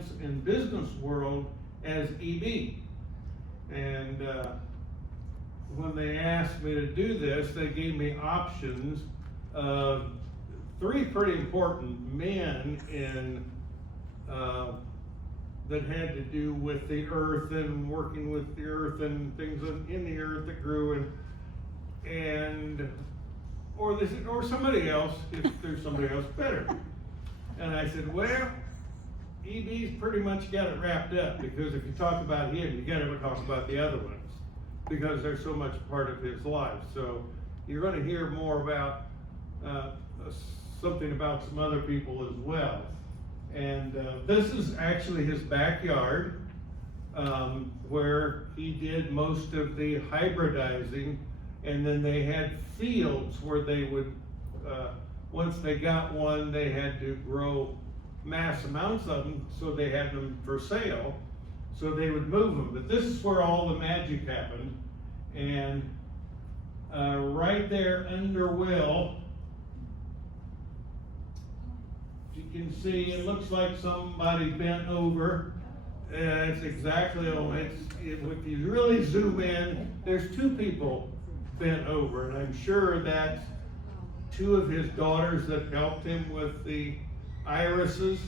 finance and business world as EB. And when they asked me to do this, they gave me options of three pretty important men in that had to do with the earth and working with the earth and things in the earth that grew, or somebody else, if there's somebody else better. And I said, well, EB's pretty much got it wrapped up, because if you talk about him, you gotta talk about the other ones, because they're so much part of his life. So you're gonna hear more about something about some other people as well. And this is actually his backyard, where he did most of the hybridizing, and then they had fields where they would, once they got one, they had to grow mass amounts of them, so they had them for sale, so they would move them. But this is where all the magic happened, and right there under Will, you can see it looks like somebody bent over. It's exactly, if you really zoom in, there's two people bent over, and I'm sure that's two of his daughters that helped him with the irises,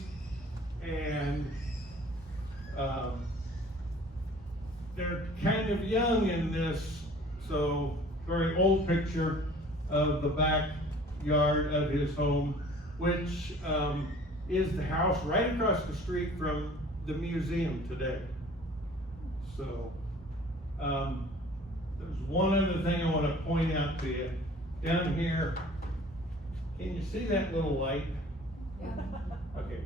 and they're kind of young in this, so very old picture of the backyard of his home, which is the house right across the street from the museum today. So there's one other thing I want to point out to you. Down here, can you see that little light? Yeah. Okay.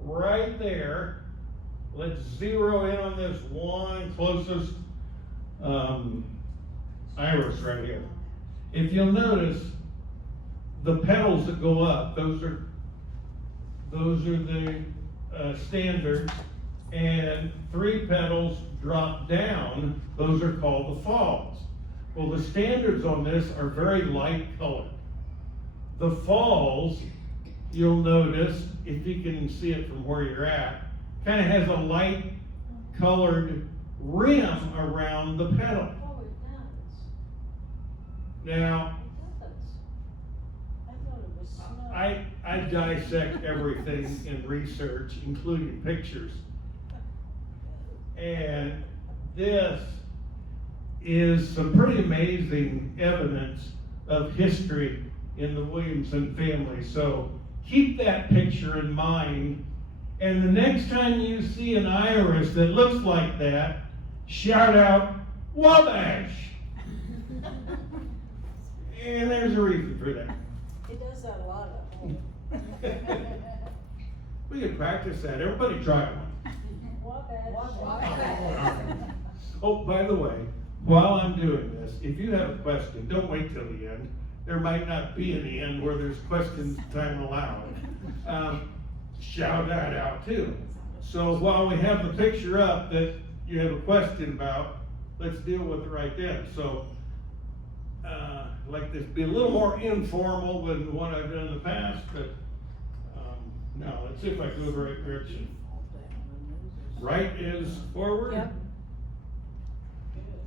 Right there, let's zero in on this one closest iris right here. If you'll notice, the petals that go up, those are the standards, and three petals drop down, those are called the falls. Well, the standards on this are very light colored. The falls, you'll notice, if you can see it from where you're at, kind of has a light colored rim around the petal. Oh, it does. Now, It does. I thought it was snow. I dissect everything in research, including pictures. And this is some pretty amazing evidence of history in the Williamson family. So keep that picture in mind. And the next time you see an iris that looks like that, shout out, Wabash! And there's a reason for that. It does that a lot at home. We can practice that. Everybody try one. Oh, by the way, while I'm doing this, if you have a question, don't wait till the end. There might not be an end where there's questions time allowed. Shout that out too. So while we have the picture up that you have a question about, let's deal with it right then. So, like this, be a little more informal than what I've done in the past, but now let's see if I go the right direction. Right is forward. Yep.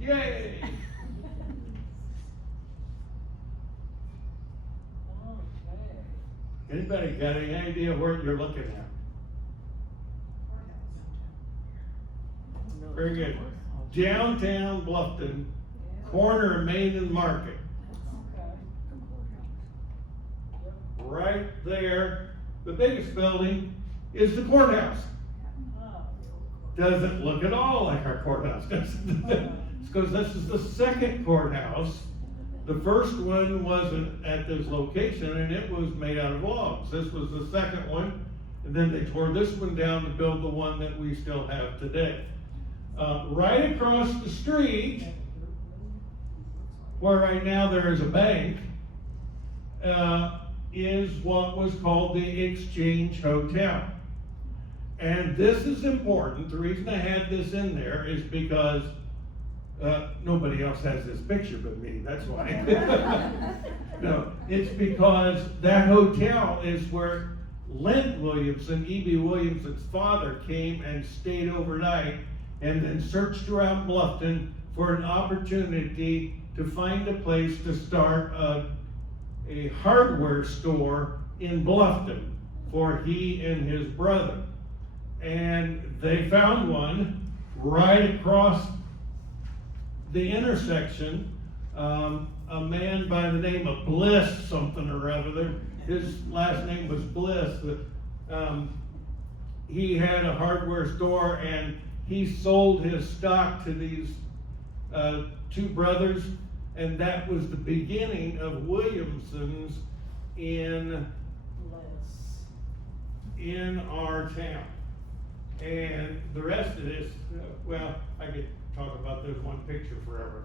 Yay! Okay. Anybody got any idea where you're looking at? Very good. Downtown Bluffton, corner of Main and Market. Okay. Right there, the biggest building is the courthouse. Oh. Doesn't look at all like our courthouse, does it? It's because this is the second courthouse. The first one wasn't at this location, and it was made out of logs. This was the second one, and then they tore this one down to build the one that we still have today. Right across the street, where right now there is a bank, is what was called the Exchange Hotel. And this is important. The reason I had this in there is because nobody else has this picture but me, that's why. No, it's because that hotel is where Lent Williamson, E.B. Williamson's father, came and stayed overnight and then searched around Bluffton for an opportunity to find a place to start a hardware store in Bluffton for he and his brother. And they found one right across the intersection. A man by the name of Bliss something or other, his last name was Bliss, but he had a hardware store and he sold his stock to these two brothers, and that was the beginning of Williamson's in our town. And the rest of this, well, I could talk about this one picture forever.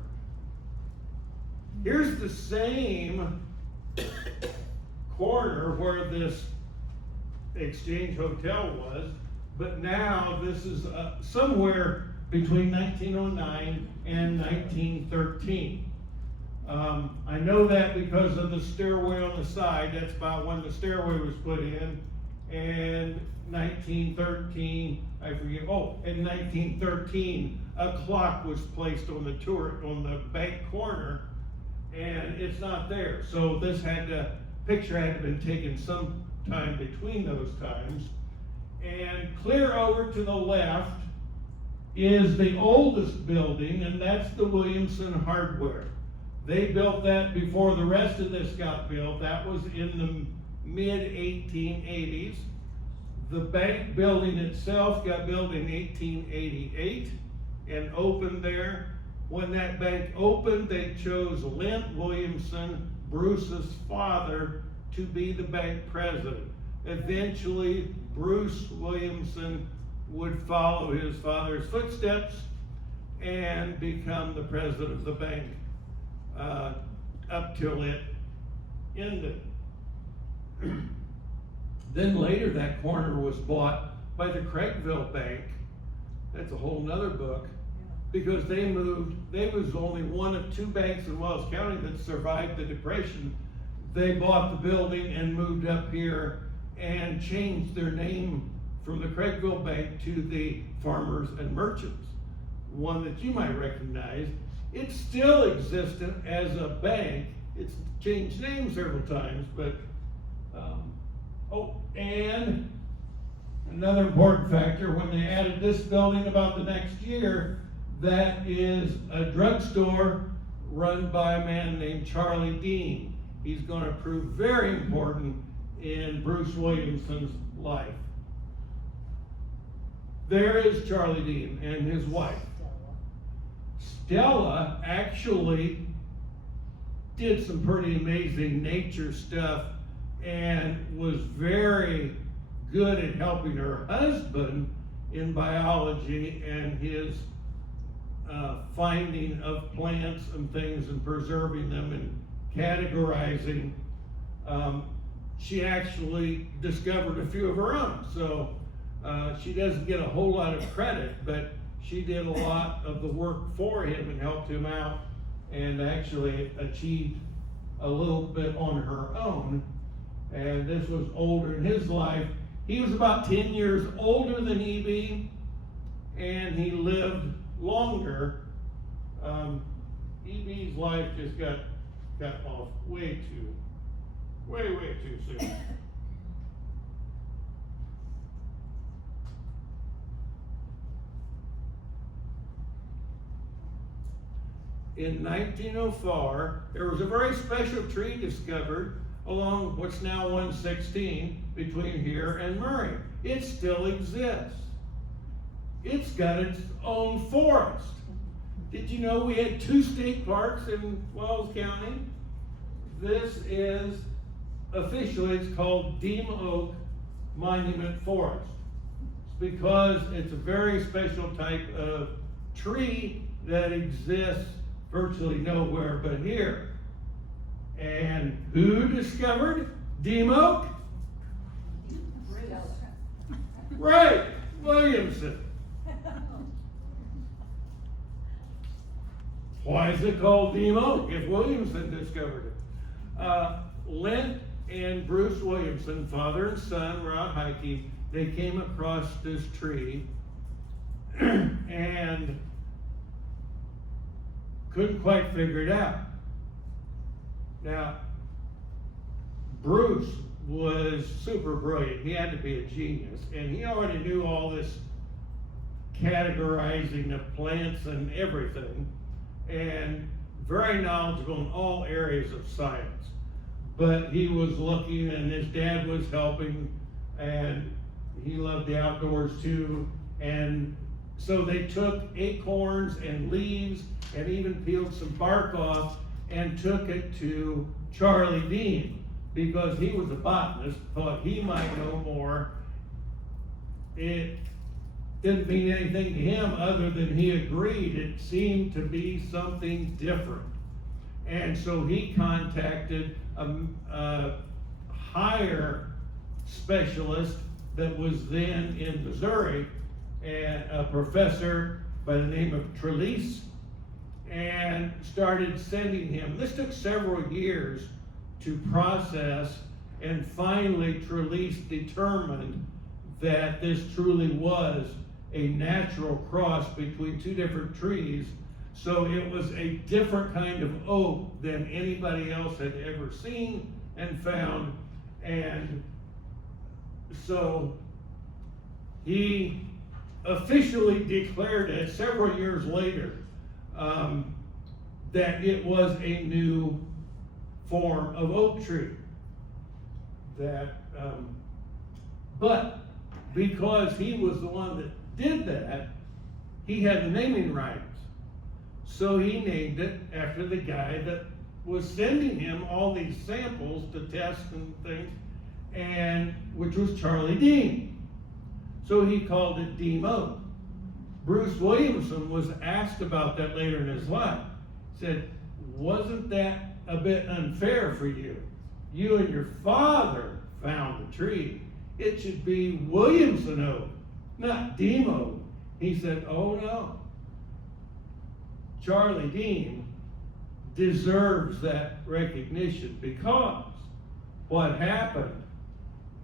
Here's the same corner where this Exchange Hotel was, but now this is somewhere between 1909 and 1913. I know that because of the stairway on the side. That's about when the stairway was put in. And 1913, I forget, in 1913, a clock was placed on the bank corner, and it's not there. So this picture had been taken some time between those times. And clear over to the left is the oldest building, and that's the Williamson Hardware. They built that before the rest of this got built. That was in the mid-1880s. The bank building itself got built in 1888 and opened there. When that bank opened, they chose Lent Williamson, Bruce's father, to be the bank president. Eventually, Bruce Williamson would follow his father's footsteps and become the president of the bank up till it ended. Then later that corner was bought by the Craigville Bank. That's a whole nother book, because they was only one of two banks in Wells County that survived the Depression. They bought the building and moved up here and changed their name from the Craigville Bank to the Farmers and Merchants, one that you might recognize. It's still existent as a bank. It's changed names several times, but and another important factor, when they added this building about the next year, that is a drugstore run by a man named Charlie Dean. He's going to prove very important in Bruce Williamson's life. There is Charlie Dean and his wife. Stella actually did some pretty amazing nature stuff and was very good at helping her husband in biology and his finding of plants and things and preserving them and categorizing. She actually discovered a few of her own, so she doesn't get a whole lot of credit, but she did a lot of the work for him and helped him out and actually achieved a little bit on her own. And this was older in his life. He was about 10 years older than E.B., and he lived longer. E.B.'s life just got off way too soon. In 1904, there was a very special tree discovered along what's now 116 between here and Murray. It still exists. It's got its own forest. Did you know we had 2 state parks in Wells County? This is officially, it's called Deem Oak Monument Forest. It's because it's a very special type of tree that exists virtually nowhere but here. And who discovered Deem Oak? Right, Williamson. Why is it called Deem Oak if Williamson discovered it? Lent and Bruce Williamson, father and son, were out hiking. They came across this tree and couldn't quite figure it out. Now, Bruce was super brilliant. He had to be a genius, and he already knew all this categorizing of plants and everything, and very knowledgeable in all areas of science. But he was looking, and his dad was helping, and he loved the outdoors too. And so they took acorns and leaves and even peeled some bark off and took it to Charlie Dean, because he was a botanist, thought he might know more. It didn't mean anything to him other than he agreed it seemed to be something different. And so he contacted a higher specialist that was then in Missouri, and a professor by the name of Trelease, and started sending him. This took several years to process, and finally Trelease determined that this truly was a natural cross between two different trees. So it was a different kind of oak than anybody else had ever seen and found. And so he officially declared it several years later that it was a new form of oak tree. But because he was the one that did that, he had the naming rights. So he named it after the guy that was sending him all these samples to test and things, and which was Charlie Dean. So he called it Dean Oak. Bruce Williamson was asked about that later in his life. He said, wasn't that a bit unfair for you? You and your father found the tree. It should be Williamson Oak, not Dean Oak. He said, oh no. Charlie Dean deserves that recognition, because what happened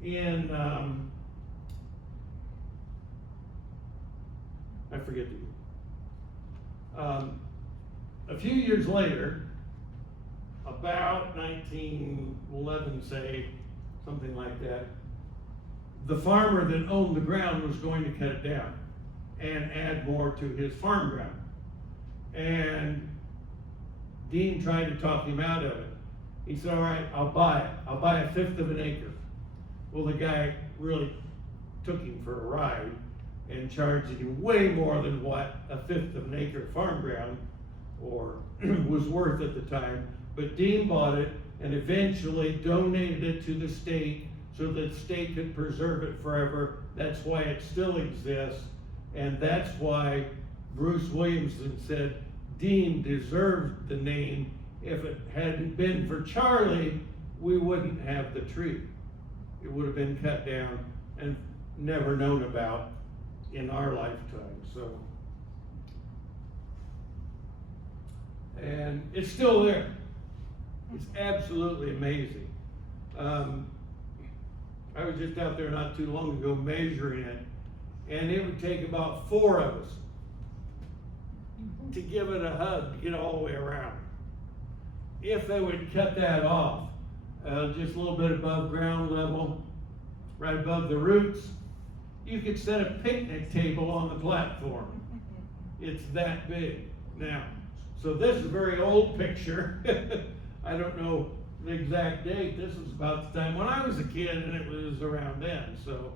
in, I forget the year. A few years later, about 1911, say, something like that, the farmer that owned the ground was going to cut it down and add more to his farm ground. And Dean tried to talk him out of it. He said, all right, I'll buy it. I'll buy 1/5 of an acre. Well, the guy really took him for a ride and charged him way more than what 1/5 of an acre farm ground or was worth at the time. But Dean bought it and eventually donated it to the state so that the state could preserve it forever. That's why it still exists. And that's why Bruce Williamson said Dean deserved the name. If it hadn't been for Charlie, we wouldn't have the tree. It would have been cut down and never known about in our lifetime. So, and it's still there. It's absolutely amazing. I was just out there not too long ago measuring it, and it would take about 4 of us to give it a hug to get all the way around. If they would cut that off, just a little bit above ground level, right above the roots, you could set a picnic table on the platform. It's that big. Now, so this is a very old picture. I don't know the exact date. This was about the time when I was a kid, and it was around then. So,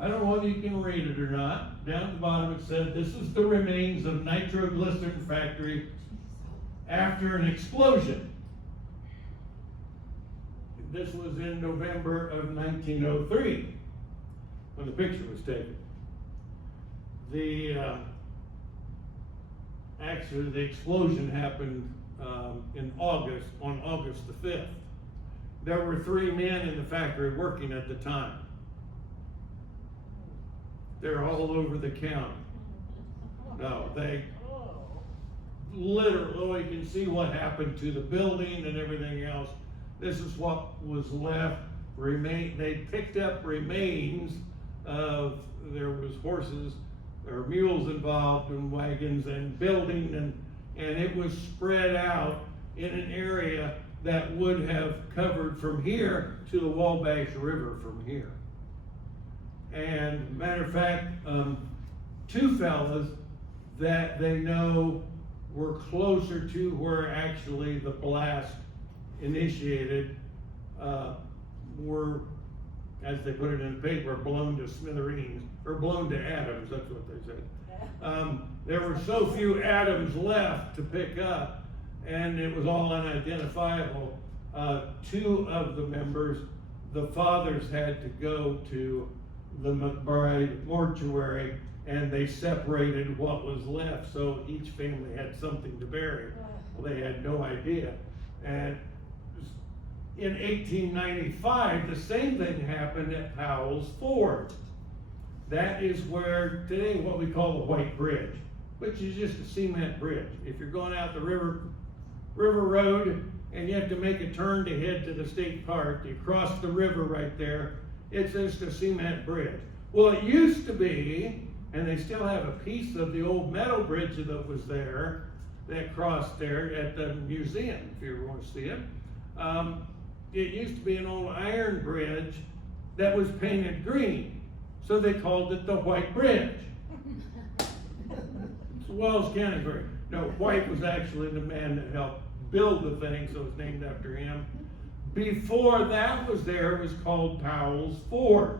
I don't know whether you can read it or not. Down at the bottom it said, this is the remains of nitroglycerin factory after an explosion. This was in November of 1903 when the picture was taken. Actually the explosion happened on August the 5th. There were 3 men in the factory working at the time. They're all over the county. No, they Oh. literally, you can see what happened to the building and everything else. This is what was left. They picked up remains of, there was horses or mules involved and wagons and building, and it was spread out in an area that would have covered from here to the Wabash River from here. And matter of fact, two fellas that they know were closer to where actually the blast initiated, were, as they put it in the paper, blown to smithereens, or blown to atoms, that's what they said. There were so few atoms left to pick up, and it was all unidentifiable. Two of the members, the fathers had to go to the McBride mortuary, and they separated what was left, so each family had something to bury. Well, they had no idea. And in 1895, the same thing happened at Powell's Ford. That is where today what we call the White Bridge, which is just a cement bridge. If you're going out the river road and you have to make a turn to head to the state park, you cross the river right there, it's just a cement bridge. Well, it used to be, and they still have a piece of the old metal bridge that was there, that crossed there at the museum, if you ever want to see it. It used to be an old iron bridge that was painted green, so they called it the White Bridge. It's Wells County Bridge. No, White was actually the man that helped build the thing, so it's named after him. Before that was there, it was called Powell's Ford,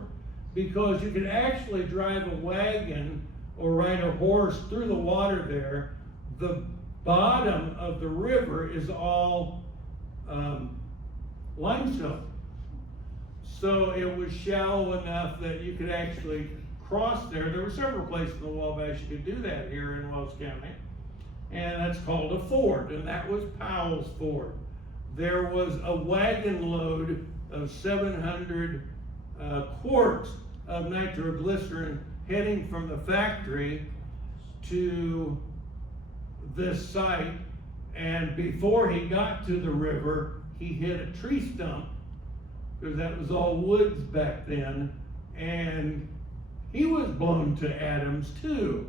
because you could actually drive a wagon or ride a horse through the water there. The bottom of the river is all limestone. So it was shallow enough that you could actually cross there. There were several places in the Wabash you could do that here in Wells County. And that's called a ford, and that was Powell's Ford. There was a wagon load of 700 quarts of nitroglycerin heading from the factory to this site, and before he got to the river, he hit a tree stump, because that was all woods back then, and he was blown to atoms too.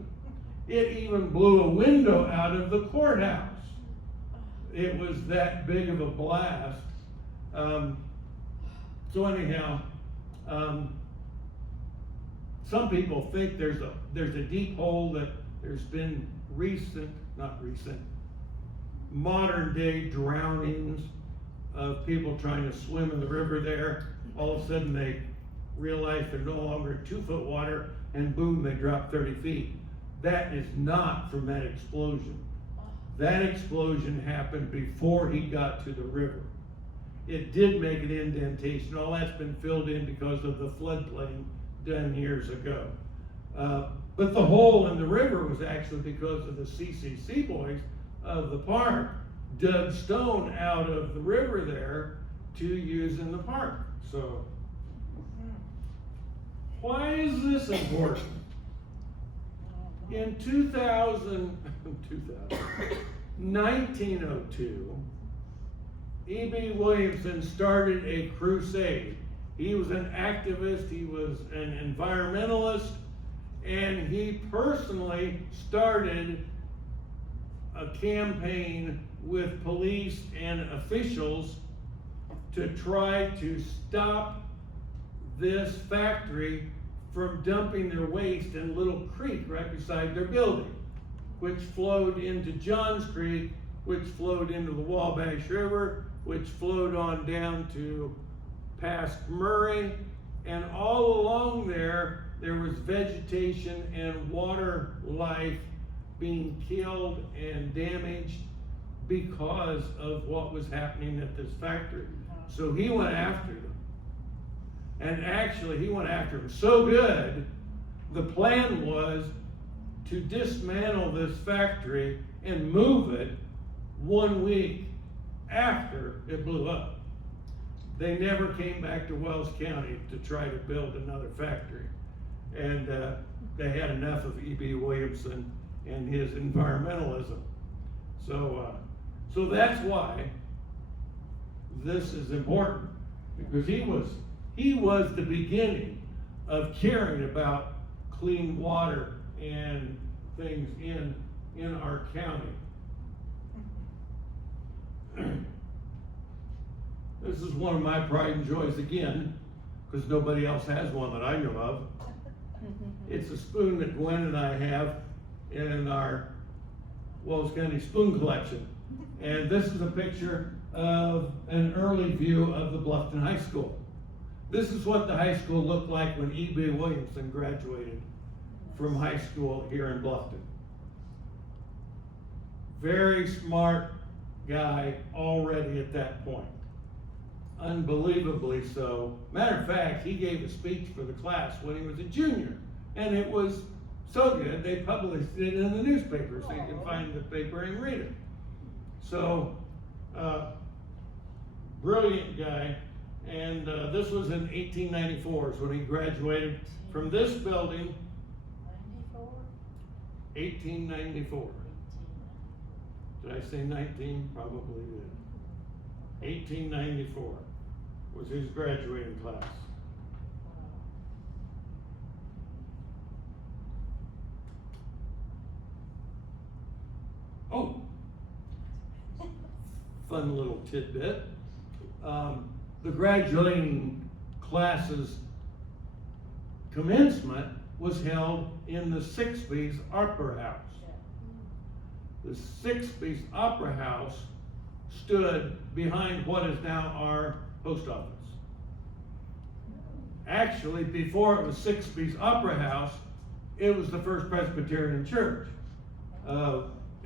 It even blew a window out of the courthouse. It was that big of a blast. So anyhow, some people think there's a deep hole, that there's been modern day drownings of people trying to swim in the river there. All of a sudden they realize they're no longer in 2-foot water, and boom, they drop 30 feet. That is not from that explosion. That explosion happened before he got to the river. It did make an indentation. All that's been filled in because of the floodplain done years ago. But the hole in the river was actually because of the CCC boys of the park dug stone out of the river there to use in the park. So, why is this important? In 1902, E B Williamson started a crusade. He was an activist, he was an environmentalist, and he personally started a campaign with police and officials to try to stop this factory from dumping their waste in Little Creek right beside their building, which flowed into Johns Creek, which flowed into the Wabash River, which flowed on down to past Murray, and all along there was vegetation and water life being killed and damaged because of what was happening at this factory. So he went after them. And actually, he went after them so good, the plan was to dismantle this factory and move it 1 week after it blew up. They never came back to Wells County to try to build another factory. And they had enough of B Williamson and his environmentalism. So that's why this is important, because he was the beginning of caring about clean water and things in our county. This is one of my pride and joys again, because nobody else has one that I know of. It's a spoon that Gwen and I have in our Wells County spoon collection. And this is a picture of an early view of the Bluffton High School. This is what the high school looked like when B Williamson graduated from high school here in Bluffton. Very smart guy already at that point. Unbelievably so. Matter of fact, he gave a speech for the class when he was a junior, and it was so good they published it in the newspaper, so you can find the paper and read it. So, brilliant guy, and this was in 1894 is when he graduated from this building. 1894. Did I say 19? Probably did. 1894 was his graduating class. Oh, fun little tidbit. The graduating classes commencement was held in the Sixby's Opera House. The Sixby's Opera House stood behind what is now our post office. Actually, before it was Sixby's Opera House, it was the First Presbyterian Church,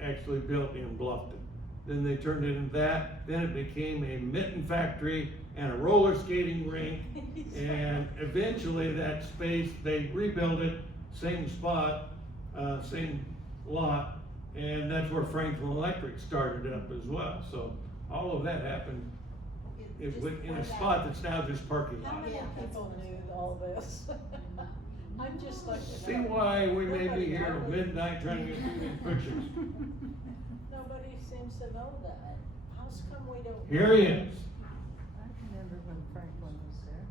actually built in Bluffton. Then they turned it into that. Then it became a mitten factory and a roller skating rink. And eventually that space, they rebuilt it, same spot, same lot. And that's where Franklin Electric started up as well. So all of that happened in a spot that's now just parking lot. How many people knew all this? I'm just looking at. See why we may be here till midnight trying to get through these pictures. Nobody seems to know that. How's come we don't? Here he is. I remember when Franklin was there.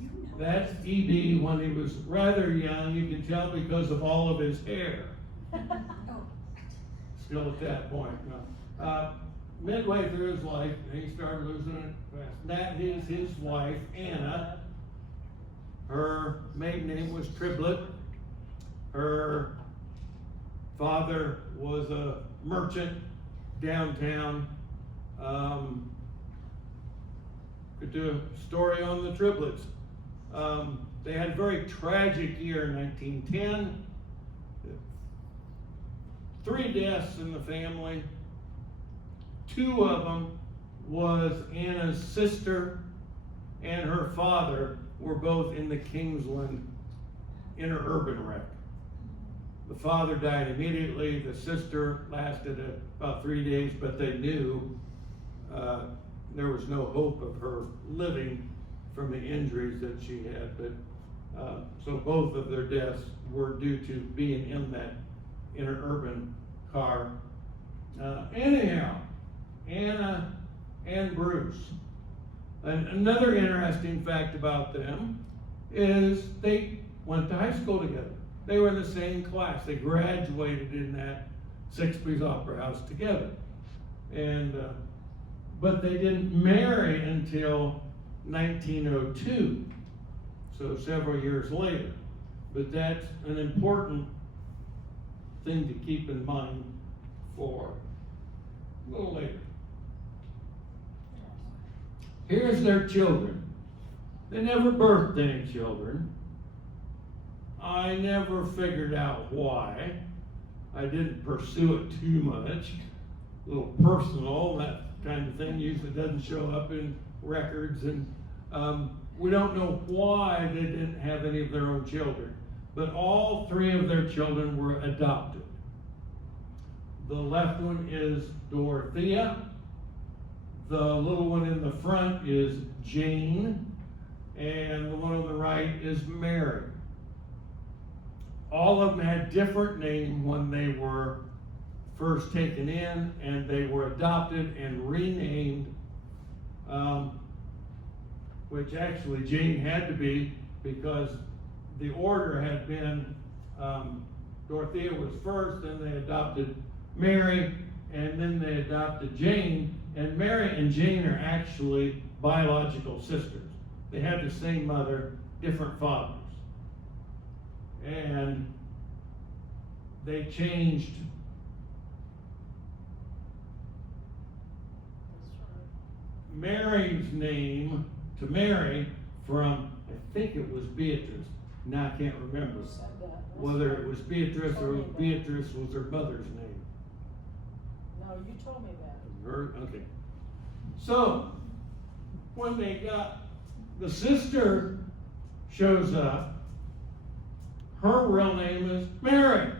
You know. That's E.B. when he was rather young. You can tell because of all of his hair. Still at that point. No. Midway through his life, he started losing it fast. That is his wife, Anna. Her maiden name was Triblet. Her father was a merchant downtown. Could do a story on the Triblets. They had a very tragic year in 1910. 3 deaths in the family. 2 of them was Anna's sister and her father were both in the Kingsland interurban wreck. The father died immediately. The sister lasted about 3 days, but they knew there was no hope of her living from the injuries that she had. But so both of their deaths were due to being in that interurban car. Anyhow, Anna and Bruce. And another interesting fact about them is they went to high school together. They were in the same class. They graduated in that Sixby's Opera House together. And but they didn't marry until 1902, so several years later. But that's an important thing to keep in mind for a little later. Here's their children. They never birthed any children. I never figured out why. I didn't pursue it too much. A little personal, that kind of thing usually doesn't show up in records. And we don't know why they didn't have any of their own children. But all 3 of their children were adopted. The left one is Dorothea. The little one in the front is Jane. And the one on the right is Mary. all of them had different names when they were first taken in, and they were adopted and renamed, which actually Jane had to be, because the order had been, Dorothea was first, then they adopted Mary, and then they adopted Jane, and Mary and Jane are actually biological sisters. They had the same mother, different fathers. And they changed Mary's name to Mary from, I think it was Beatrice. Now I can't remember whether it was Beatrice or Beatrice was her mother's name. No, you told me that. Okay. So, when they got, the sister shows up, her real name is Mary.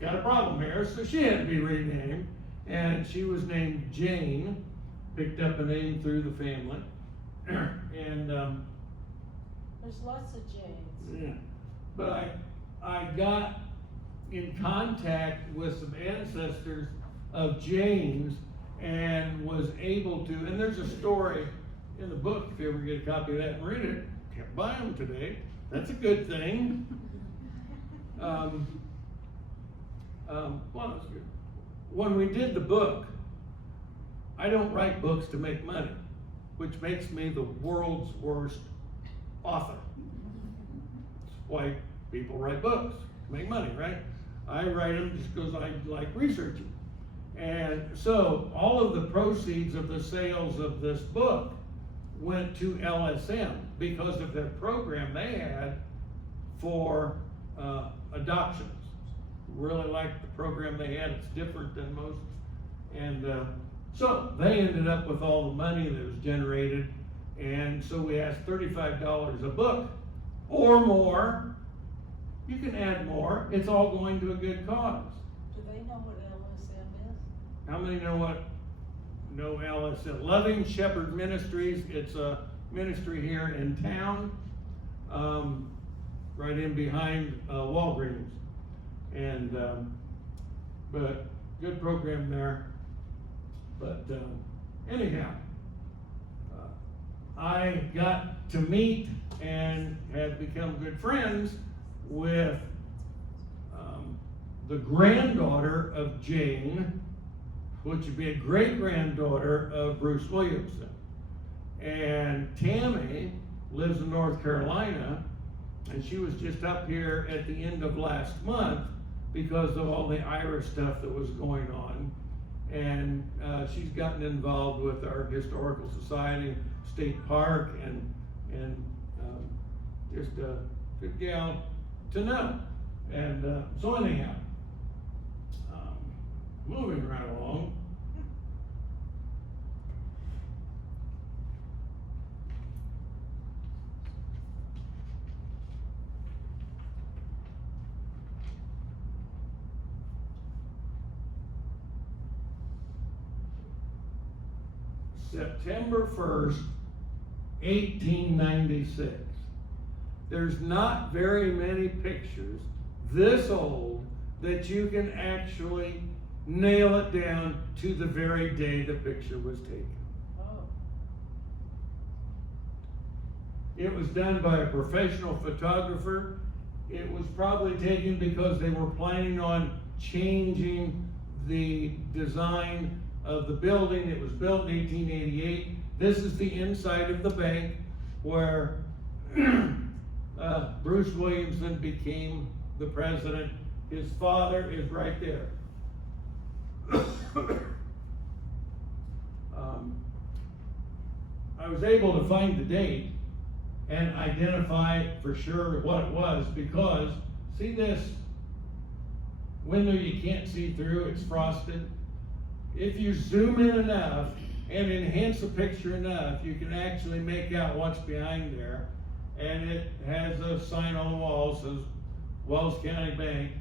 Got a problem here, so she had to be renamed, and she was named Jane, picked up a name through the family, and There's lots of Janes. yeah. But I got in contact with some ancestors of Jane's and was able to, and there's a story in the book, if you ever get a copy of that and read it. Can't buy them today. That's a good thing. Well, that's good. When we did the book, I don't write books to make money, which makes me the world's worst author. That's why people write books, to make money, right? I write them just because I like researching. And so all of the proceeds of the sales of this book went to LSM because of their program they had for adoptions. Really liked the program they had. It's different than most. And so they ended up with all the money that was generated. And so we asked $35 a book or more. You can add more. It's all going to a good cause. Do they know what LSM is? How many know what? No LSM. Loving Shepherd Ministries. It's a ministry here in town, right in behind Walgreens. And, but good program there. But anyhow, I got to meet and have become good friends with the granddaughter of Jane, which would be a great-granddaughter of Bruce Williamson. And Tammy lives in North Carolina, and she was just up here at the end of last month because of all the Irish stuff that was going on. And she's gotten involved with our Historical Society, State Park, and just a good gal to know. And so anyhow, moving right along. September 1st, 1896. There's not very many pictures this old that you can actually nail it down to the very day the picture was taken. Oh. It was done by a professional photographer. It was probably taken because they were planning on changing the design of the building. It was built in 1888. This is the inside of the bank where Bruce Williamson became the president. His father is right there. I was able to find the date and identify for sure what it was because, see this window you can't see through, it's frosted. If you zoom in enough and enhance the picture enough, you can actually make out what's behind there. And it has a sign on the wall that says Wells County Bank.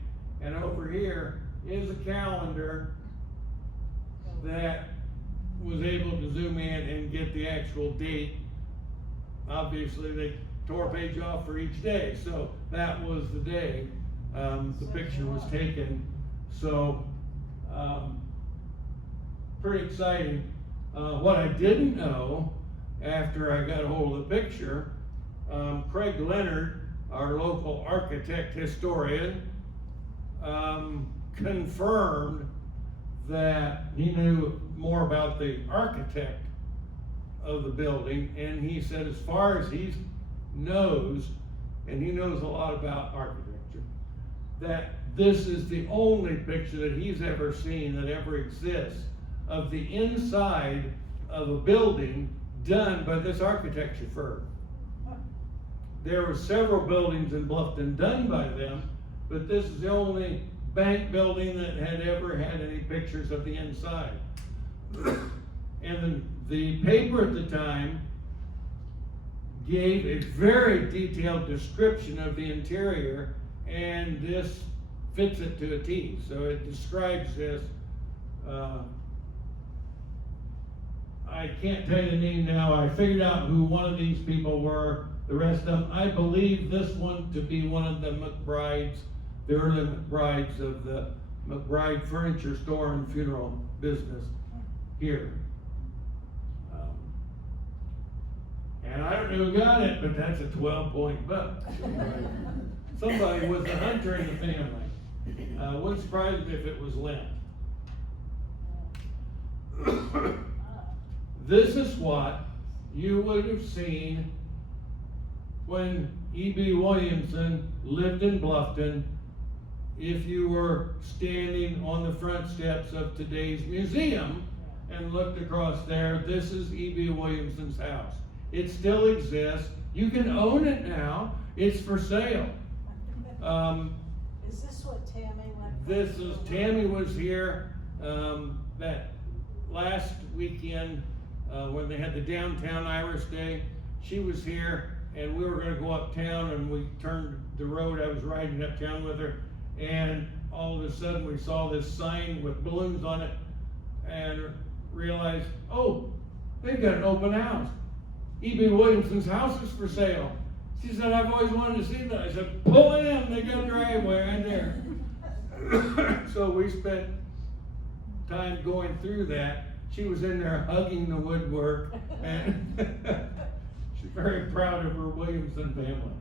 And over here is a calendar that was able to zoom in and get the actual date. Obviously, they tore a page off for each day. So that was the day the picture was taken. So pretty exciting. What I didn't know after I got a hold of the picture, Craig Leonard, our local architect historian, confirmed that he knew more about the architect of the building, and he said as far as he knows, and he knows a lot about architecture, that this is the only picture that he's ever seen that ever exists of the inside of a building done by this architecture firm. There were several buildings in Bluffton done by them, but this is the only bank building that had ever had any pictures of the inside. And the paper at the time gave a very detailed description of the interior, and this fits it to a T. So it describes this. I can't tell you the name now. I figured out who one of these people were. The rest of them, I believe this one to be one of the McBrides, the early McBrides of the McBride Furniture Store and Funeral business here. And I don't know who got it, but that's a 12-point buck. Somebody was a hunter in the family. Wouldn't surprise me if it was Lynn. This is what you would have seen when B Williamson lived in Bluffton if you were standing on the front steps of today's museum and looked across there. This is B Williamson's house. It still exists. You can own it now. It's for sale. Is this what Tammy went? This is, Tammy was here that last weekend when they had the downtown Irish Day. She was here, and we were going to go uptown, and we turned the road. I was riding uptown with her, and all of a sudden we saw this sign with balloons on it, and realized, oh, they've got an open house. B Williamson's house is for sale. She said, I've always wanted to see that. I said, pull in, they got a driveway right there. So we spent time going through that. She was in there hugging the woodwork, and she's very proud of her Williamson family.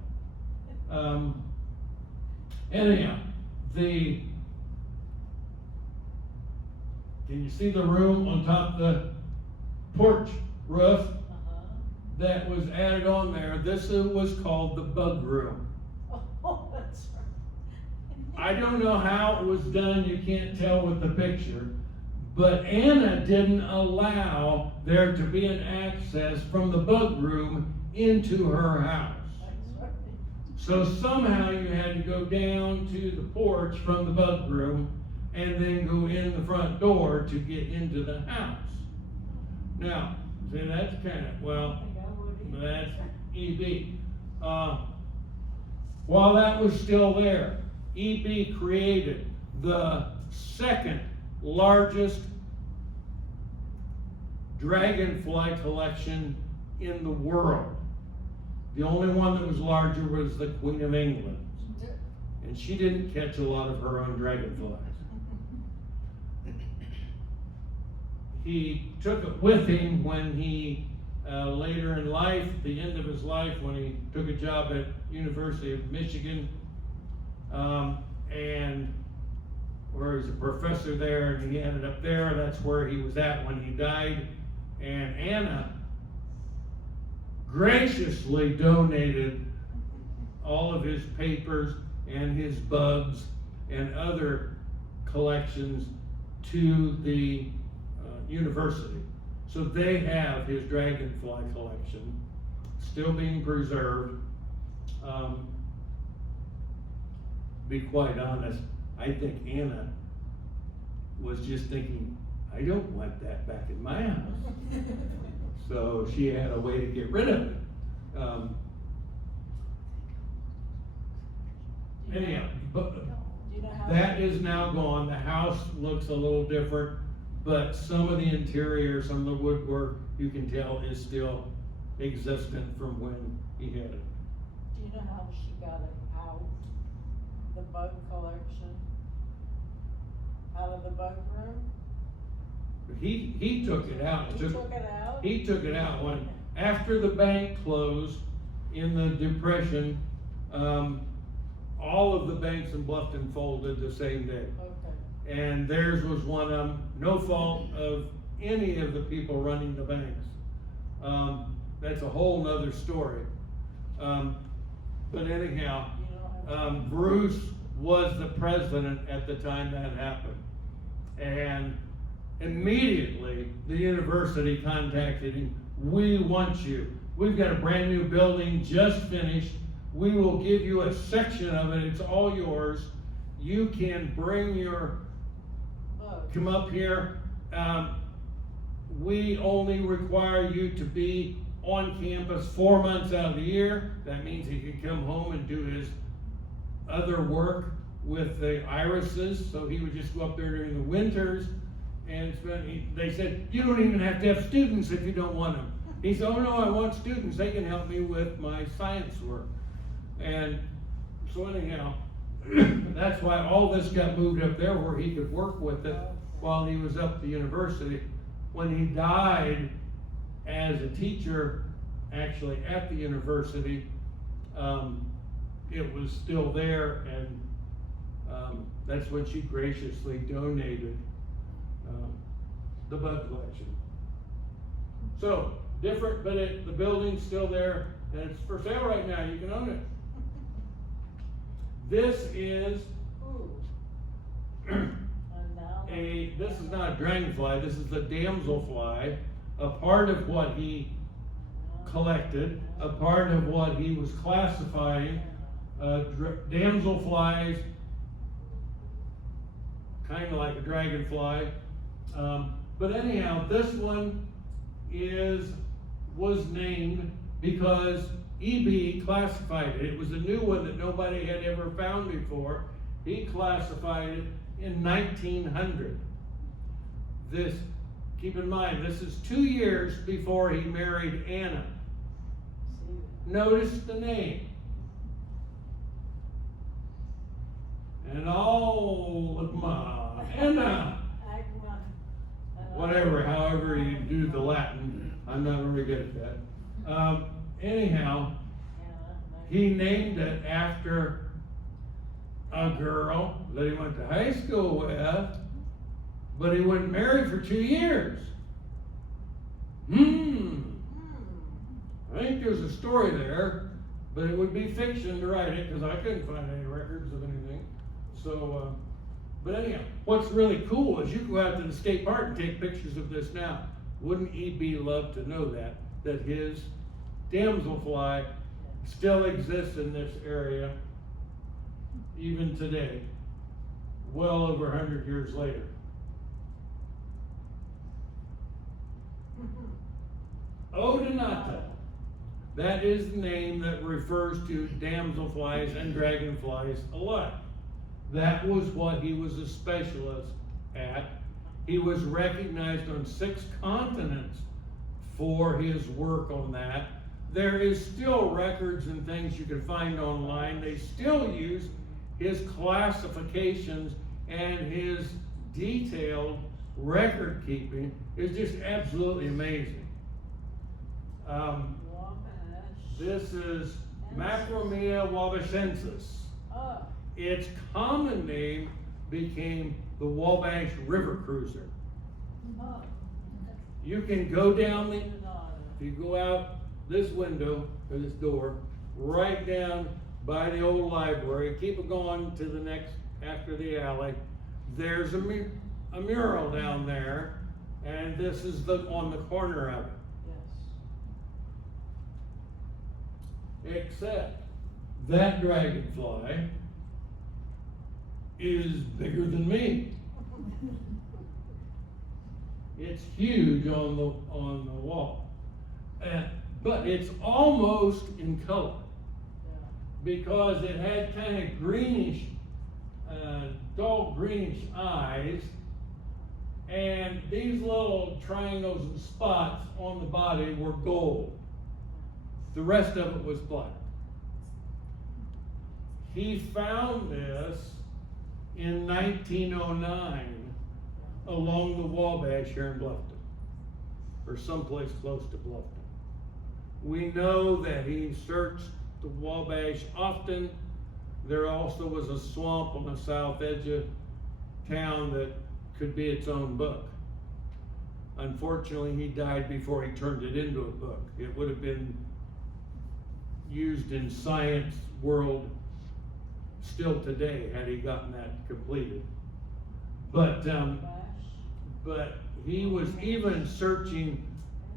Anyhow, can you see the room on top of the porch roof that was added on there? This was called the bug room. Oh, that's right. I don't know how it was done, you can't tell with the picture, but Anna didn't allow there to be an access from the bug room into her house. That's right. So somehow you had to go down to the porch from the bug room and then go in the front door to get into the house. Now, see, that's kind of, well, that's EB. While that was still there, EB created the second largest dragonfly collection in the world. The only one that was larger was the Queen of England. And she didn't catch a lot of her own dragonflies. He took it with him when he, later in life, the end of his life, when he took a job at University of Michigan, and where he's a professor there, and he ended up there. That's where he was at when he died. And Anna graciously donated all of his papers and his bugs and other collections to the university. So they have his dragonfly collection still being preserved. To be quite honest, I think Anna was just thinking, I don't want that back in my house. So she had a way to get rid of it. Anyhow, but that is now gone. The house looks a little different, but some of the interior, some of the woodwork, you can tell is still existent from when he had it. Do you know how she got it out, the boat collection? Out of the boat room? He took it out. He took it out? He took it out when, after the bank closed in the Depression, all of the banks in Bluffton folded the same day. Okay. And theirs was one of them, no fault of any of the people running the banks. That's a whole nother story. But anyhow, Bruce was the president at the time that happened. And immediately the university contacted him. We want you. We've got a brand new building just finished. We will give you a section of it. It's all yours. You can bring your, come up here. We only require you to be on campus 4 months out of the year. That means he could come home and do his other work with the irises. So he would just go up there during the winters and spend, they said, you don't even have to have students if you don't want them. He said, oh no, I want students. They can help me with my science work. And so anyhow, that's why all this got moved up there where he could work with it while he was up at the university. When he died as a teacher, actually at the university, it was still there, and that's when she graciously donated the bug collection. So, different, but the building's still there, and it's for sale right now. You can own it. This is this is not a dragonfly, this is the damselfly, a part of what he collected, a part of what he was classifying. Damselflies, kind of like a dragonfly. But anyhow, this one was named because EB classified it. It was a new one that nobody had ever found before. He classified it in 1900. This, keep in mind, this is 2 years before he married Anna. Notice the name. And Anna. Whatever, however you do the Latin, I'm not very good at that. Anyhow, he named it after a girl that he went to high school with, but he wasn't married for 2 years. I think there's a story there, but it would be fiction to write it because I couldn't find any records of anything. So, but anyhow, what's really cool is you go out to the state park and take pictures of this now. Wouldn't E.B. love to know that his damselfly still exists in this area, even today, well over 100 years later. Odonata, that is the name that refers to damselflies and dragonflies alike. That was what he was a specialist at. He was recognized on 6 continents for his work on that. There is still records and things you can find online. They still use his classifications, and his detailed record keeping is just absolutely amazing. This is Macromia wabashensis. Its common name became the Wabash River Cruiser. You can go down if you go out this window, or this door, right down by the old library, keep it going to the next, after the alley, there's a mural down there, and this is on the corner of it. Yes. Except that dragonfly is bigger than me. It's huge on the wall. But it's almost in color because it had kind of greenish, dull greenish eyes, and these little triangles and spots on the body were gold. The rest of it was black. he found this in 1909 along the Wabash here in Bluffton, or someplace close to Bluffton. We know that he searched the Wabash often. There also was a swamp on the south edge of town that could be its own book. Unfortunately, he died before he turned it into a book. It would have been used in science world still today had he gotten that completed. But he was even searching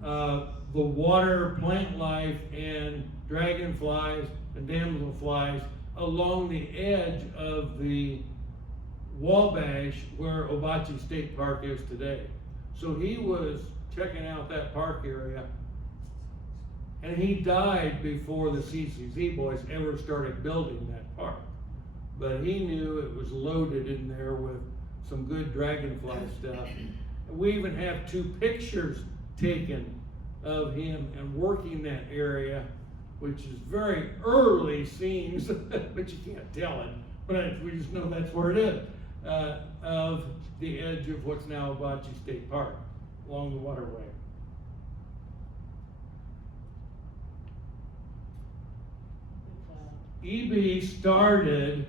the water, plant life, and dragonflies and damselflies along the edge of the Wabash where Obachi State Park is today. So he was checking out that park area, and he died before the CCZ boys ever started building that park. But he knew it was loaded in there with some good dragonfly stuff. And we even have 2 pictures taken of him and working that area, which is very early scenes, but you can't tell it, but we just know that's where it is, of the edge of what's now Obachi State Park, along the waterway. EB started,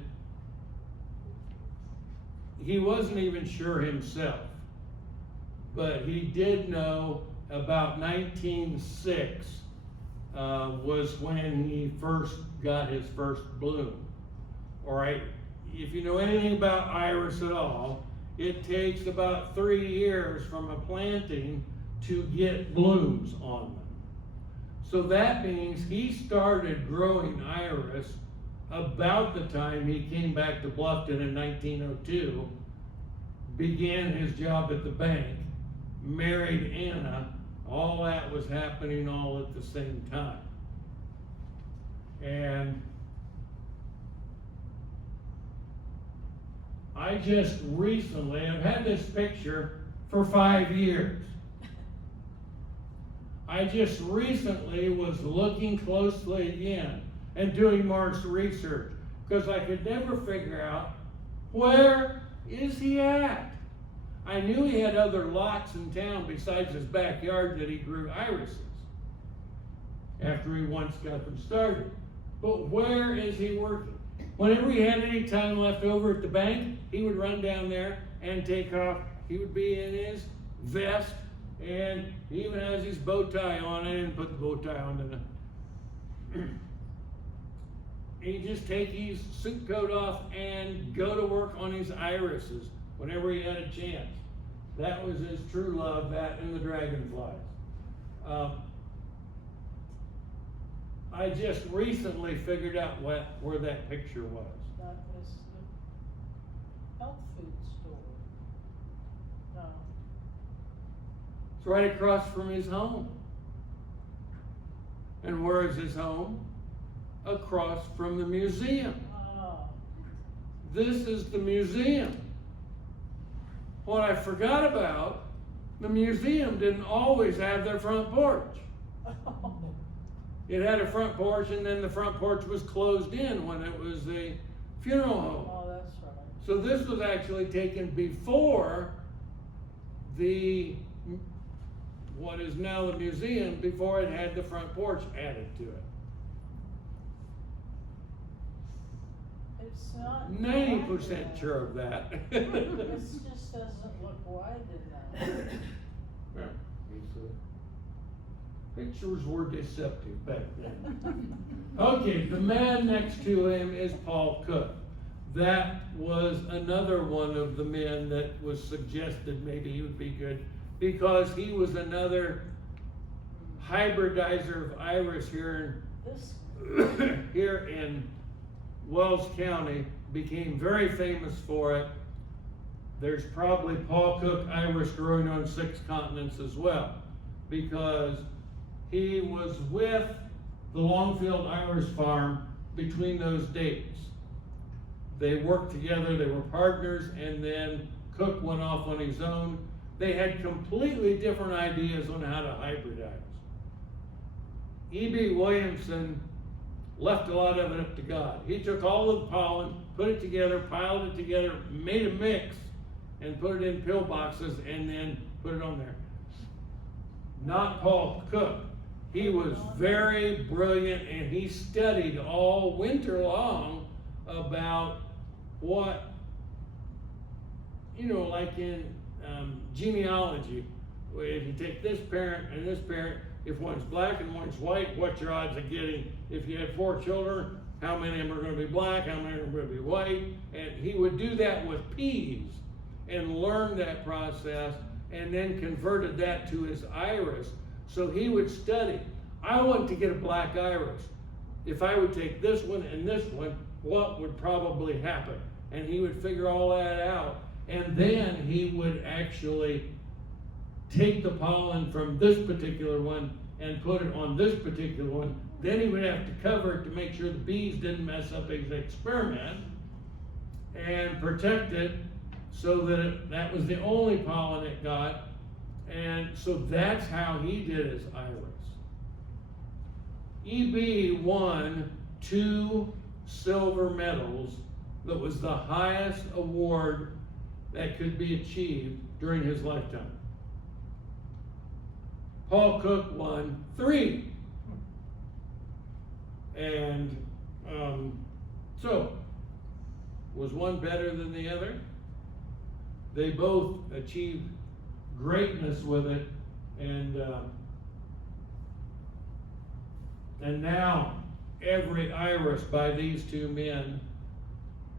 he wasn't even sure himself, but he did know about 1906 was when he first got his first bloom. All right, if you know anything about iris at all, it takes about 3 years from a planting to get blooms on them. So that means he started growing iris about the time he came back to Bluffton in 1902, began his job at the bank, married Anna. All that was happening all at the same time. And I just recently, I've had this picture for 5 years. I just recently was looking closely again and doing more research because I could never figure out where is he at. I knew he had other lots in town besides his backyard that he grew irises after he once got them started. But where is he working? Whenever he had any time left over at the bank, he would run down there and take off. He would be in his vest, and he even has his bow tie on. I didn't put the bow tie on. He'd just take his suit coat off and go to work on his irises whenever he had a chance. That was his true love, that and the dragonflies. I just recently figured out where that picture was. That is the health food store. No. It's right across from his home. And where is his home? Across from the museum. Oh. This is the museum. What I forgot about, the museum didn't always have their front porch. It had a front porch, and then the front porch was closed in when it was the funeral home. Oh, that's right. So this was actually taken before the, what is now the museum, before it had the front porch added to it. It's not 90% sure of that. This just doesn't look wide enough. Yeah, pictures were deceptive back then. Okay, the man next to him is Paul Cook. That was another one of the men that was suggested maybe he would be good because he was another hybridizer of iris here in Wells County, became very famous for it. There's probably Paul Cook iris growing on 6 continents as well, because he was with the Longfield Iris Farm between those dates. They worked together, they were partners, and then Cook went off on his own. They had completely different ideas on how to hybridize. E B Williamson left a lot of it up to God. He took all of the pollen, put it together, piled it together, made a mix, and put it in pill boxes, and then put it on there. Not Paul Cook. He was very brilliant, and he studied all winter long about what, like in genealogy, if you take this parent and this parent, if one's black and one's white, what's your odds of getting, if you had 4 children, how many of them are going to be black, how many are going to be white? And he would do that with peas and learn that process, and then converted that to his iris. So he would study. I want to get a black iris. If I would take this one and this one, what would probably happen? And he would figure all that out. And then he would actually take the pollen from this particular one and put it on this particular one. Then he would have to cover it to make sure the bees didn't mess up his experiment, and protect it so that that was the only pollen it got. And so that's how he did his iris. E.B. won 2 silver medals. That was the highest award that could be achieved during his lifetime. Paul Cook won 3. And so, was one better than the other? They both achieved greatness with it, and now every iris by these 2 men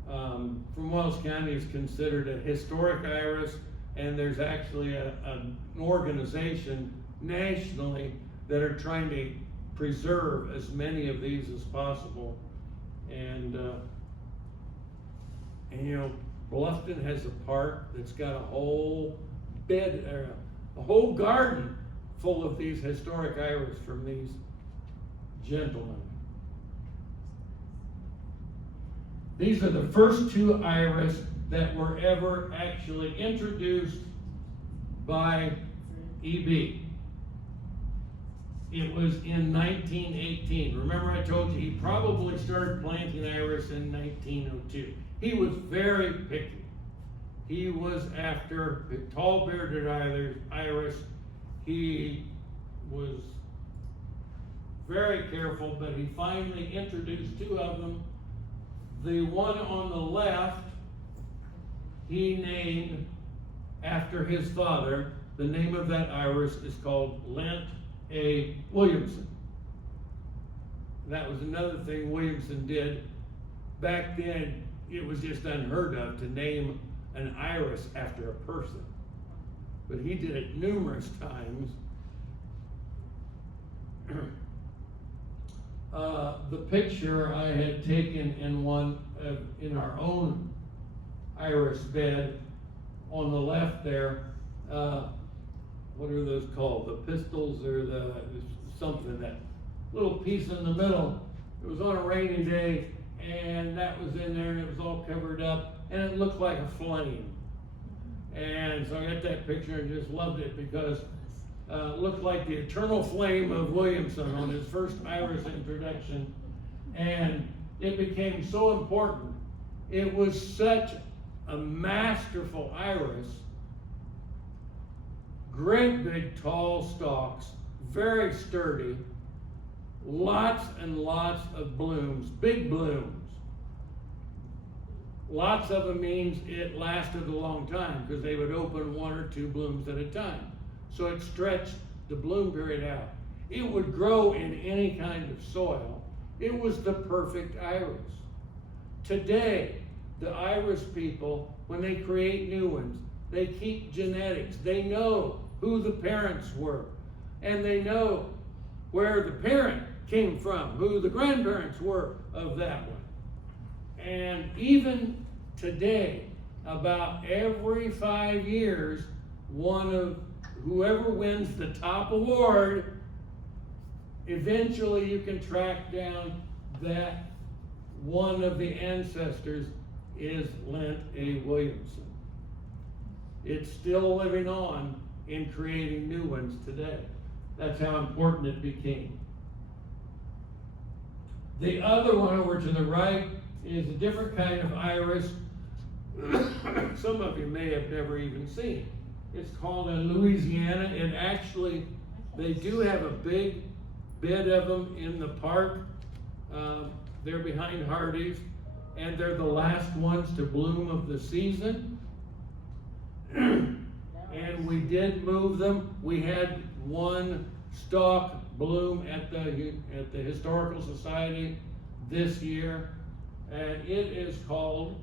from Wells County is considered a historic iris, and there's actually an organization nationally that are trying to preserve as many of these as possible. And Bluffton has a park that's got a whole bed, a whole garden full of these historic iris from these gentlemen. These are the first 2 iris that were ever actually introduced by E.B. It was in 1918. Remember, I told you he probably started planting iris in 1902. He was very picky. He was after the tall bearded iris. He was very careful, but he finally introduced 2 of them. The one on the left, he named after his father. The name of that iris is called Lent A. Williamson. That was another thing Williamson did. Back then, it was just unheard of to name an iris after a person. But he did it numerous times. The picture I had taken in our own iris bed on the left there, what are those called? The pistils or something, that little piece in the middle. It was on a rainy day, and that was in there, and it was all covered up, and it looked like a flame. And so I got that picture and just loved it, because it looked like the eternal flame of Williamson on his first iris introduction. And it became so important. It was such a masterful iris. Great big tall stalks, very sturdy, lots and lots of blooms, big blooms. Lots of them means it lasted a long time, because they would open 1 or 2 blooms at a time. So it stretched the bloom period out. It would grow in any kind of soil. It was the perfect iris. Today, the iris people, when they create new ones, they keep genetics. They know who the parents were, and they know where the parent came from, who the grandparents were of that one. And even today, about every 5 years, whoever wins the top award, eventually you can track down that one of the ancestors is Lent A. Williamson. It's still living on in creating new ones today. That's how important it became. The other one over to the right is a different kind of iris. Some of you may have never even seen. It's called in Louisiana, and actually they do have a big bed of them in the park. They're behind Hardee's, and they're the last ones to bloom of the season. And we did move them. We had one stalk bloom at the Historical Society this year, and it is called,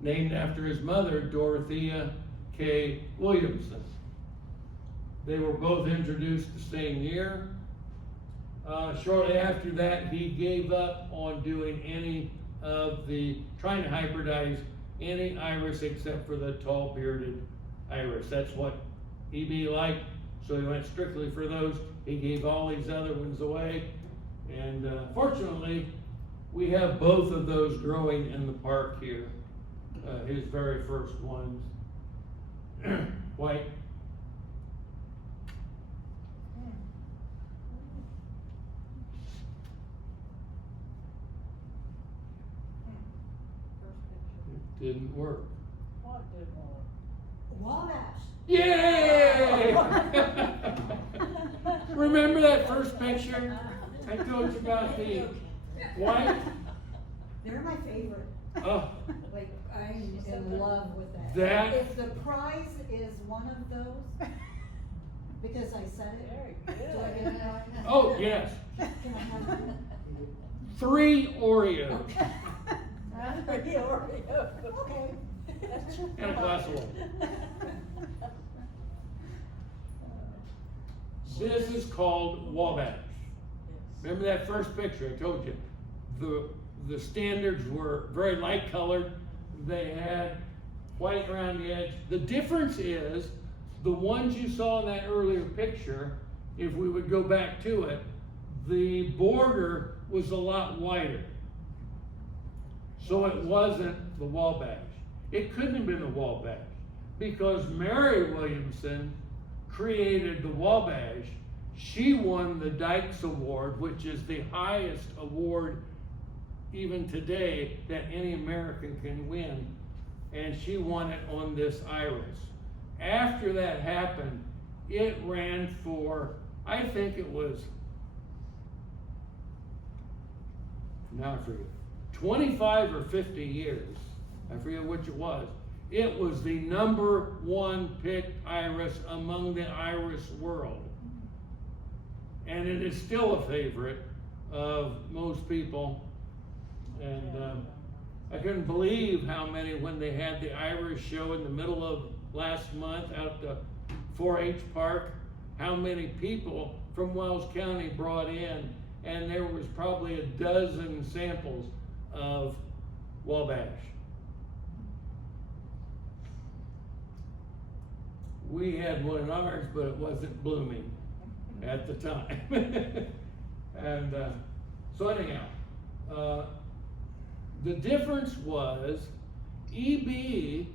named after his mother, Dorothea K. Williamson. They were both introduced the same year. Shortly after that, he gave up on doing trying to hybridize any iris except for the tall bearded iris. That's what EB liked, so he went strictly for those. He gave all these other ones away, and fortunately, we have both of those growing in the park here. His very first ones. White. It didn't work. What didn't work? Wabash. Yay! Remember that first picture? I told you about the white? They're my favorite. Oh, Like, I'm in love with that. That- If the prize is one of those, because I said Very it. good. Do I get it right? oh yes. Can I have it? 3 Oreos Okay. Pretty Oreo. Okay. That's your and a glass of water. This is called Wabash. Remember that first picture I told you? The standards were very light colored. They had white around the edge. The difference is the ones you saw in that earlier picture, if we would go back to it, the border was a lot wider. So it wasn't the Wabash. It couldn't have been the Wabash because Mary Williamson created the Wabash. She won the Dykes Award, which is the highest award even today that any American can win. And she won it on this iris. After that happened, it ran for, I think it was, now I forget, 25 or 50 years. I forget which it was. It was the #1 picked iris among the iris world. And it is still a favorite of most people. And I couldn't believe how many, when they had the iris show in the middle of last month out at the 4-H park, how many people from Wells County brought in, and there was probably a dozen samples of Wabash. We had one in ours, but it wasn't blooming at the time. And so anyhow, the difference was EB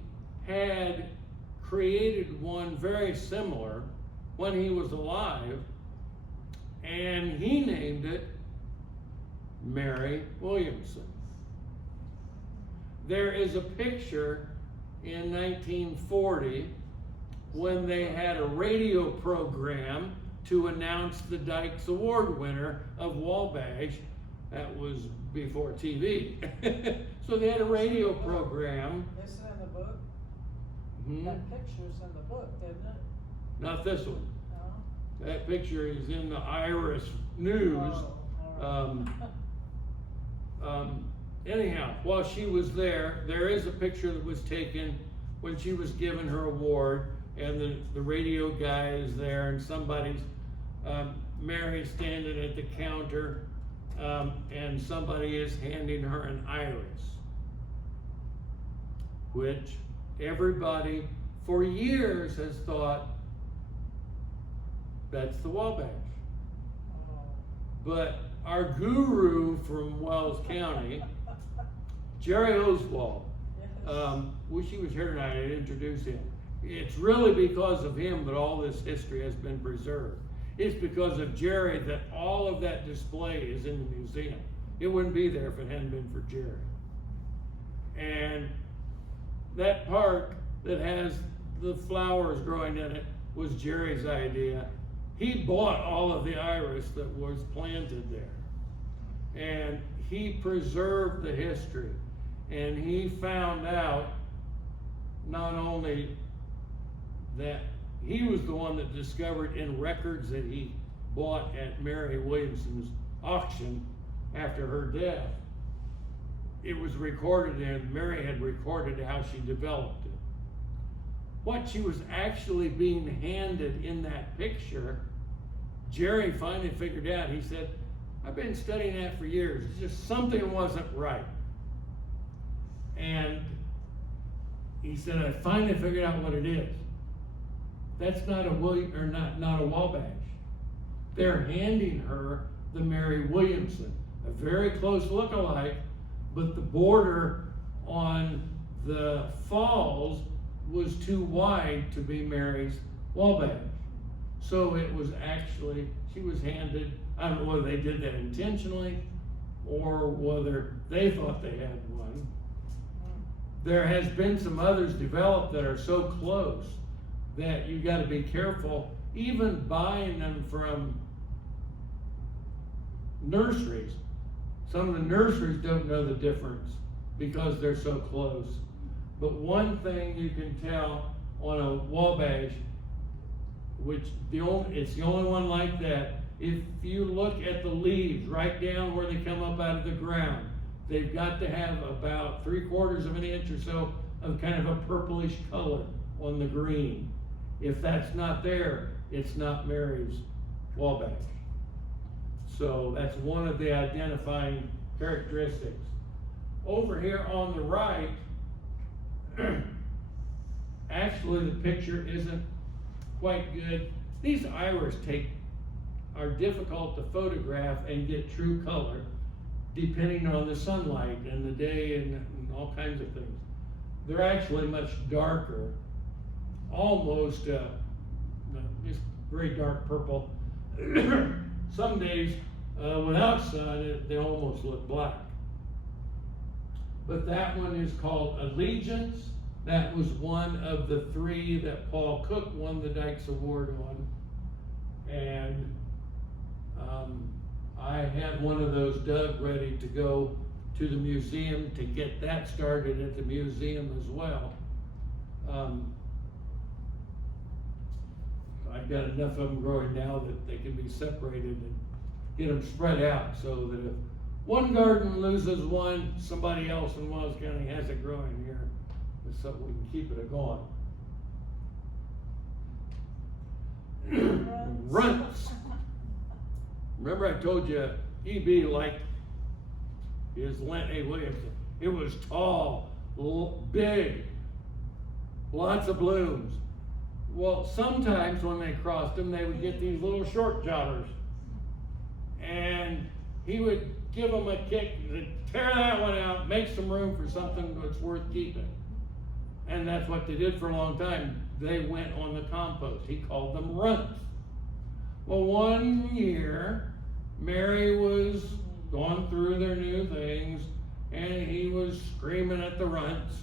had created one very similar when he was alive, and he named it Mary Williamson. There is a picture in 1940 when they had a radio program to announce the Dykes Award winner of Wabash. That was before TV. So they had a radio program. This is in the book? Mhm. That picture's in the book, isn't it? Not this one. No? That picture is in the Iris News. Oh, all right. Anyhow, while she was there, there is a picture that was taken when she was given her award, and the radio guy is there, and somebody's, Mary standing at the counter, and somebody is handing her an iris, which everybody for years has thought that's the Wabash. Oh. But our guru from Wells County, Jerry Oswald, Yes. wish he was here tonight, I'd introduce him. It's really because of him that all this history has been preserved. It's because of Jerry that all of that display is in the museum. It wouldn't be there if it hadn't been for Jerry. And that park that has the flowers growing in it was Jerry's idea. He bought all of the iris that was planted there. And he preserved the history. And he found out not only that he was the one that discovered in records that he bought at Mary Williamson's auction after her death, it was recorded, and Mary had recorded how she developed it. What she was actually being handed in that picture, Jerry finally figured out. He said, I've been studying that for years. It's just something wasn't right. And he said, I finally figured out what it is. That's not a not a Wabash. They're handing her the Mary Williamson, a very close look-alike, but the border on the falls was too wide to be Mary's Wabash. So it was actually, she was handed, I don't know whether they did that intentionally or whether they thought they had one. There has been some others developed that are so close that you got to be careful, even buying them from nurseries. Some of the nurseries don't know the difference because they're so close. But one thing you can tell on a Wabash, which it's the only one like that, if you look at the leaves right down where they come up out of the ground, they've got to have about 3/4 of an inch or so of kind of a purplish color on the green. If that's not there, it's not Mary's Wabash. So that's one of the identifying characteristics. Over here on the right, actually the picture isn't quite good. These iris are difficult to photograph and get true color depending on the sunlight and the day and all kinds of things. They're actually much darker, almost just very dark purple. Some days without sun, they almost look black. But that one is called Allegiance. That was one of the 3 that Paul Cook won the Dykes Award on. And I had one of those dug ready to go to the museum to get that started at the museum as well. I've got enough of them growing now that they can be separated and get them spread out so that if one garden loses one, somebody else in Wells County has it growing here, so we can keep it going. Runts. Remember I told you E.B. liked his Lent A. Williamson. It was tall, big, lots of blooms. Well, sometimes when they crossed them, they would get these little short jotters. And he would give them a kick, tear that one out, make some room for something that's worth keeping. And that's what they did for a long time. They went on the compost. He called them runts. Well, one year, Mary was going through their new things, and he was screaming at the runts,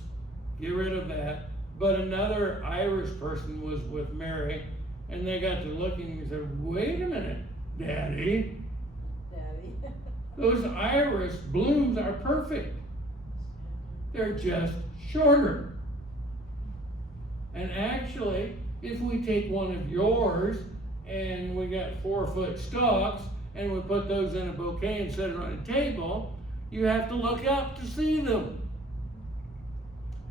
get rid of that. But another Irish person was with Mary, and they got to looking and said, wait a minute, Daddy. Those iris blooms are perfect. They're just shorter. And actually, if we take one of yours and we got 4-foot stalks and we put those in a bouquet and set it on a table, you have to look up to see them.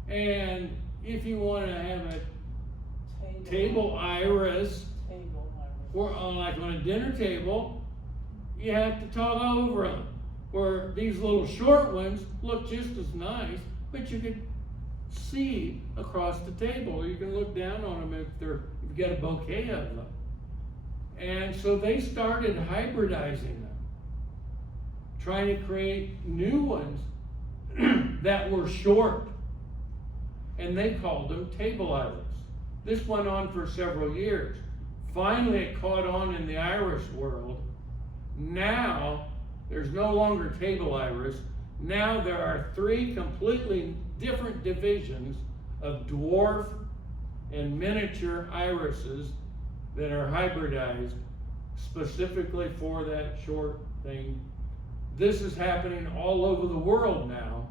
And if you want to have a table iris, or like on a dinner table, you have to talk over them. Where these little short ones look just as nice, but you can see across the table. You can look down on them if you've got a bouquet of them. And so they started hybridizing them, trying to create new ones that were short. And they called them table iris. This went on for several years. Finally, it caught on in the iris world. Now, There's no longer table iris. Now there are 3 completely different divisions of dwarf and miniature irises that are hybridized specifically for that short thing. This is happening all over the world now.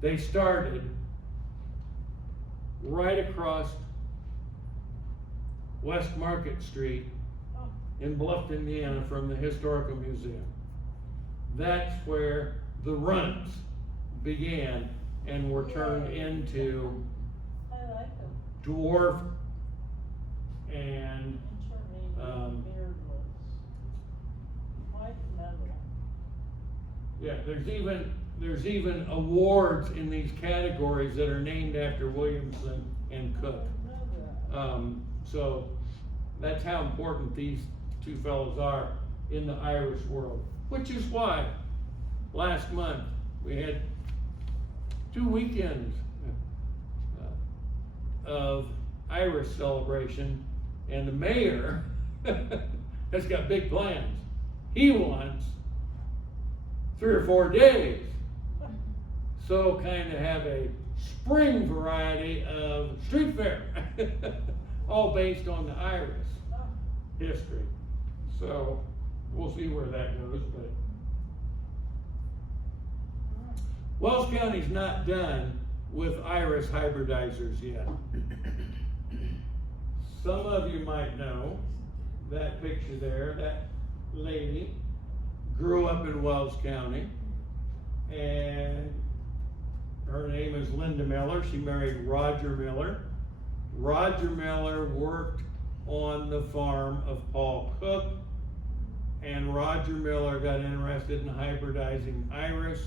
They started right across West Market Street in Bluffton, Indiana, from the Historical Museum. That's where the runts began and were turned into I like them. dwarf and Intermediate, beardless. Quite another. yeah, there's even awards in these categories that are named after Williamson and Cook. So that's how important these 2 fellows are in the Irish world, which is why last month we had 2 weekends of Irish celebration, and the mayor has got big plans. He wants 3 or 4 days. So kind of have a spring variety of street fair, all based on the Irish history. So we'll see where that goes, but Wells County's not done with iris hybridizers yet. Some of you might know that picture there, that lady grew up in Wells County, and her name is Linda Miller. She married Roger Miller. Roger Miller worked on the farm of Paul Cook, and Roger Miller got interested in hybridizing iris.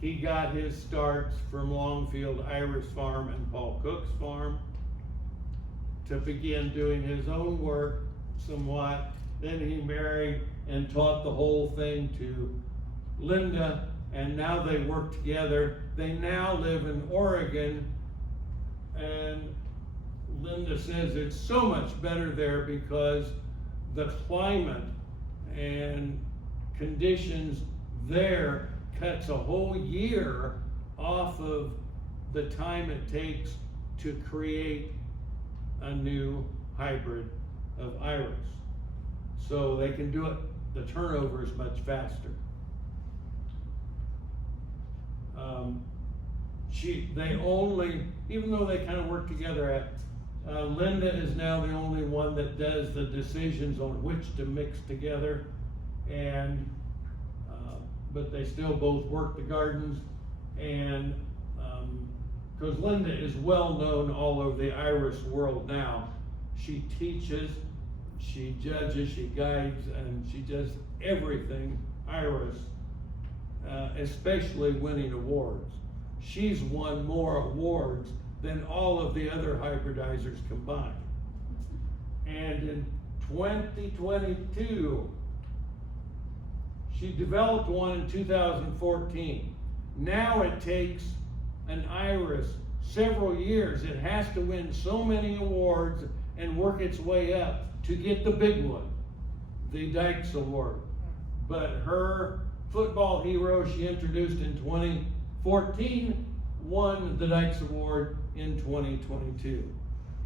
He got his starts from Longfield Iris Farm and Paul Cook's farm to begin doing his own work somewhat. Then he married and taught the whole thing to Linda, and now they work together. They now live in Oregon, and Linda says it's so much better there because the climate and conditions there cuts a whole year off of the time it takes to create a new hybrid of iris. So they can do it, the turnover is much faster. Even though they kind of work together, Linda is now the only one that does the decisions on which to mix together, and but they still both work the gardens, and because Linda is well known all over the iris world now. She teaches, she judges, she guides, and she does everything iris, especially winning awards. She's won more awards than all of the other hybridizers combined. And in 2022, she developed one in 2014. Now it takes an iris several years. It has to win so many awards and work its way up to get the big one, the Dykes Award. But her football hero she introduced in 2014 won the Dykes Award in 2022.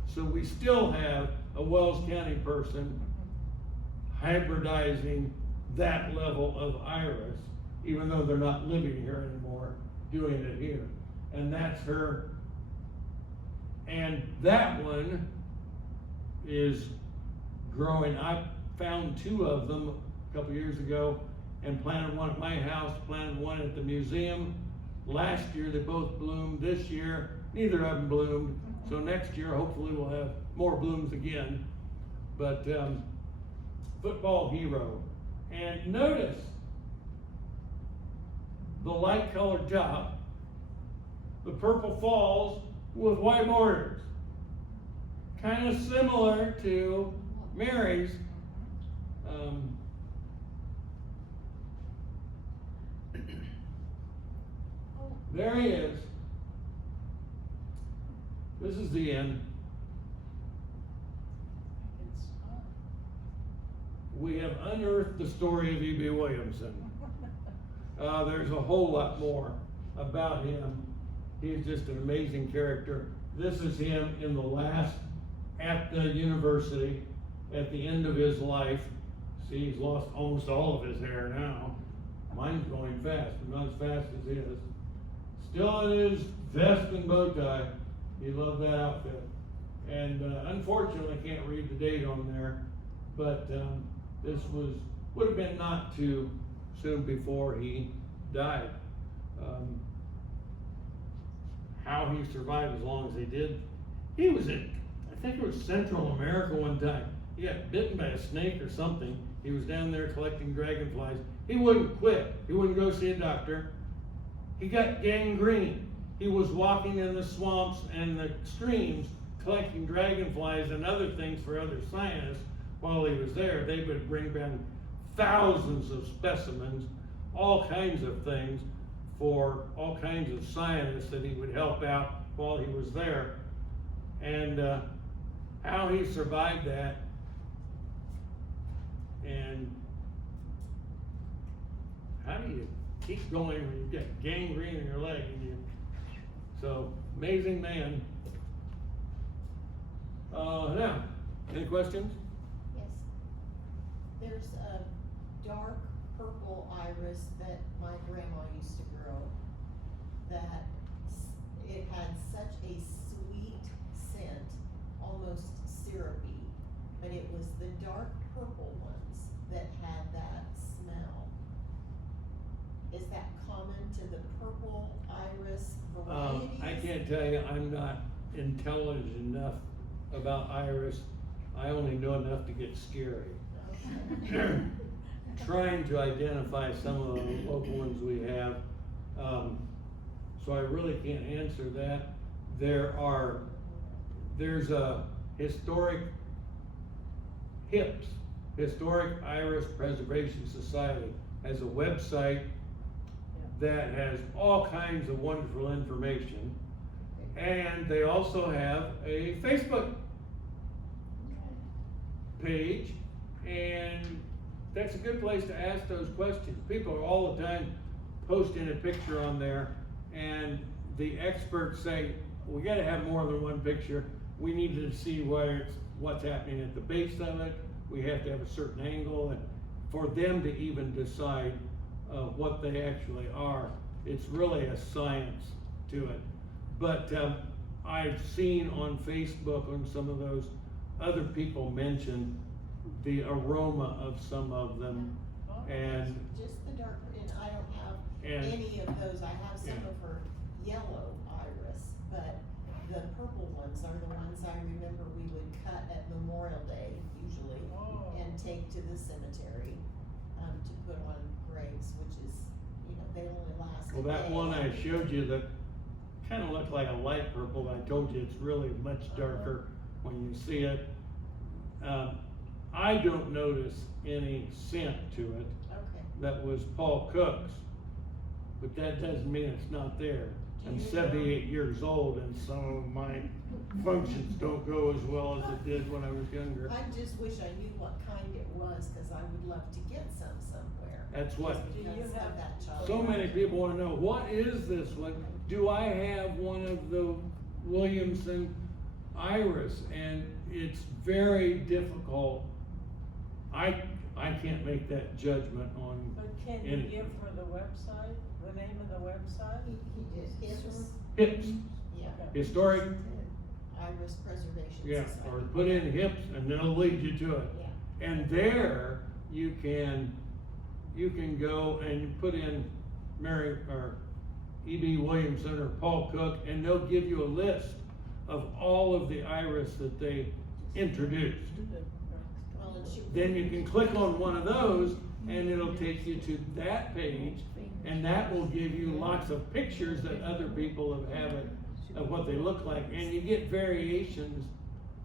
So we still have a Wells County person hybridizing that level of iris, even though they're not living here anymore, doing it here. And that's her. And that one is growing. I found 2 of them a couple years ago and planted one at my house, planted one at the museum. Last year they both bloomed. This year, neither of them bloomed. So next year, hopefully we'll have more blooms again. But football hero. And notice the light colored top, the purple falls with white borders. Kind of similar to Mary's. There he is. This is the end. we have unearthed the story of E.B. Williamson. There's a whole lot more about him. He's just an amazing character. This is him in the last, at the university, at the end of his life. See, he's lost almost all of his hair now. Mine's going fast, but not as fast as his. Still in his vest and bow tie. He loved that outfit. And unfortunately, I can't read the date on there, but this would have been not too soon before he died. How he survived as long as he did. He was in, I think it was Central America one time. He got bitten by a snake or something. He was down there collecting dragonflies. He wouldn't quit. He wouldn't go see a doctor. He got gangrene. He was walking in the swamps and the streams collecting dragonflies and other things for other scientists. While he was there, they would bring back thousands of specimens, all kinds of things for all kinds of scientists that he would help out while he was there. And how he survived that, and how do you keep going when you get gangrene in your leg? So, amazing man. Now, any questions? Yes. There's a dark purple iris that my grandma used to grow that it had such a sweet scent, almost syrupy, but it was the dark purple ones that had that smell. Is that common to the purple iris varieties? I can't tell you, I'm not intelligent enough about iris. I only know enough to get scary. Okay. Trying to identify some of the local ones we have. So I really can't answer that. There's a historic HIPS, Historic Iris Preservation Society, has a website that has all kinds of wonderful information. And they also have a Facebook page, and that's a good place to ask those questions. People are all the time posting a picture on there, and the experts say, we gotta have more than one picture. We need to see what's happening at the base of it. We have to have a certain angle, and for them to even decide what they actually are. It's really a science to it. But I've seen on Facebook on some of those other people mention the aroma of some of them, and Just the dark, and I don't have any of those. I have some of her yellow iris, but the purple ones are the ones I remember we would cut at Memorial Day usually and take to the cemetery to put on graves, which is, they only last a well, that day. one I showed you that kind of looked like a light purple. I told you it's really much darker when you see it. I don't notice any scent to it. Okay. That was Paul Cook's, but that doesn't mean it's not there. I'm Do you 78 years old, and some of my functions don't go as well as it did when I was younger. I just wish I knew what kind it was, cause I would love to get some somewhere. That's what Just Do you because have of that chocolate. so many people want to know. What is this one? Do I have one of the Williamson iris? And it's very difficult. I can't make that judgment on But can you any give her the website, the name of the website? He did his, hips, yeah, historic, Iris Preservation yeah, Society. or put in hips and it'll lead you to it. Yeah. And there you can go and put in Mary or E.B. Williamson or Paul Cook, and they'll give you a list of all of the iris that they introduced. Well, and she. Then you can click on one of those and it'll take you to that page, and that will give you lots of pictures that other people have it of what they look like, and you get variations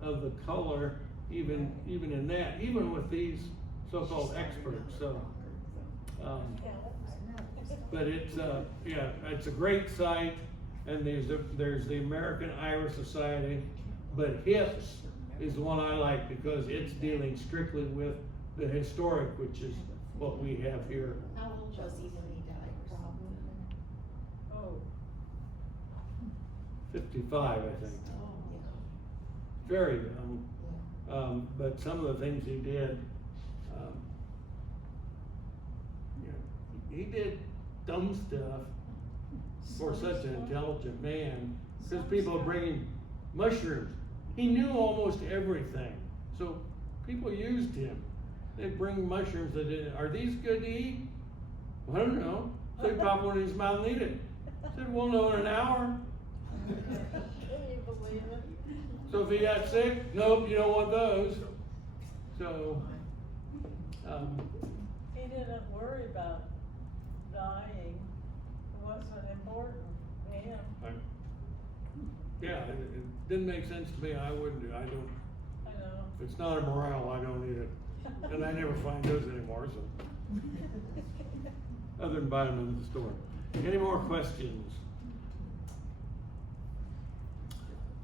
of the color even in that, even with these so-called experts. So but it's it's a great site, and there's the American Iris Society, but HIPS is the one I like because it's dealing strictly with the historic, which is what we have here. How old was he when he died or something? Oh, 55, I think. oh, Very young. Yeah. But some of the things he did, you know, he did dumb stuff for such an intelligent man, because people bring him mushrooms. He knew almost everything, so people used him. They'd bring mushrooms that did, are these good to eat? I don't know. So he'd pop one in his mouth and eat it. Said, we'll know in an hour. Can you believe it? So if he got sick, nope, you don't want those. So, He didn't worry about dying, it wasn't important to him. yeah, it didn't make sense to me. I wouldn't do. I don't. I know. If it's not a morale, I don't eat it. And I never find those anymore. So, other than buying them in the store. Any more questions?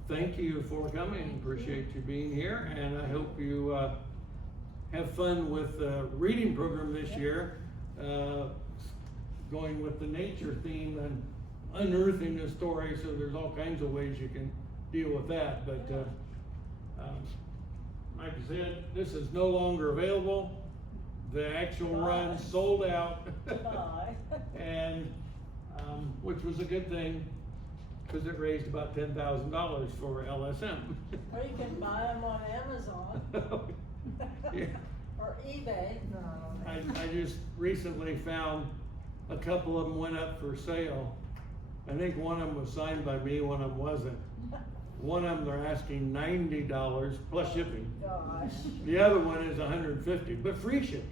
Thank you for coming. Appreciate you being here, and I hope you have fun with the reading program this year, going with the nature theme and unearthing the story. So there's all kinds of ways you can deal with that. But like I said, this is no longer available. The actual run sold out, Bye. and which was a good thing, because it raised about $10,000 for LSM. Or you can buy them on Amazon. Yeah. Or eBay. I just recently found a couple of them went up for sale. I think one of them was signed by me, one of them wasn't. One of them they're asking $90 plus shipping. Gosh. The other one is $150, but free shipping.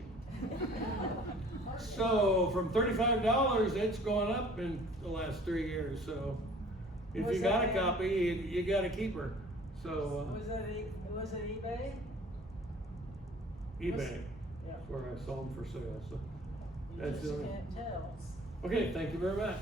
So from $35, it's gone up in the last 3 years. So if Was you got a that- copy, you got to keep her. So Was it eBay? eBay, Yeah. where I saw them for sale. So You that's just the only. can't tell. Okay, thank you very much.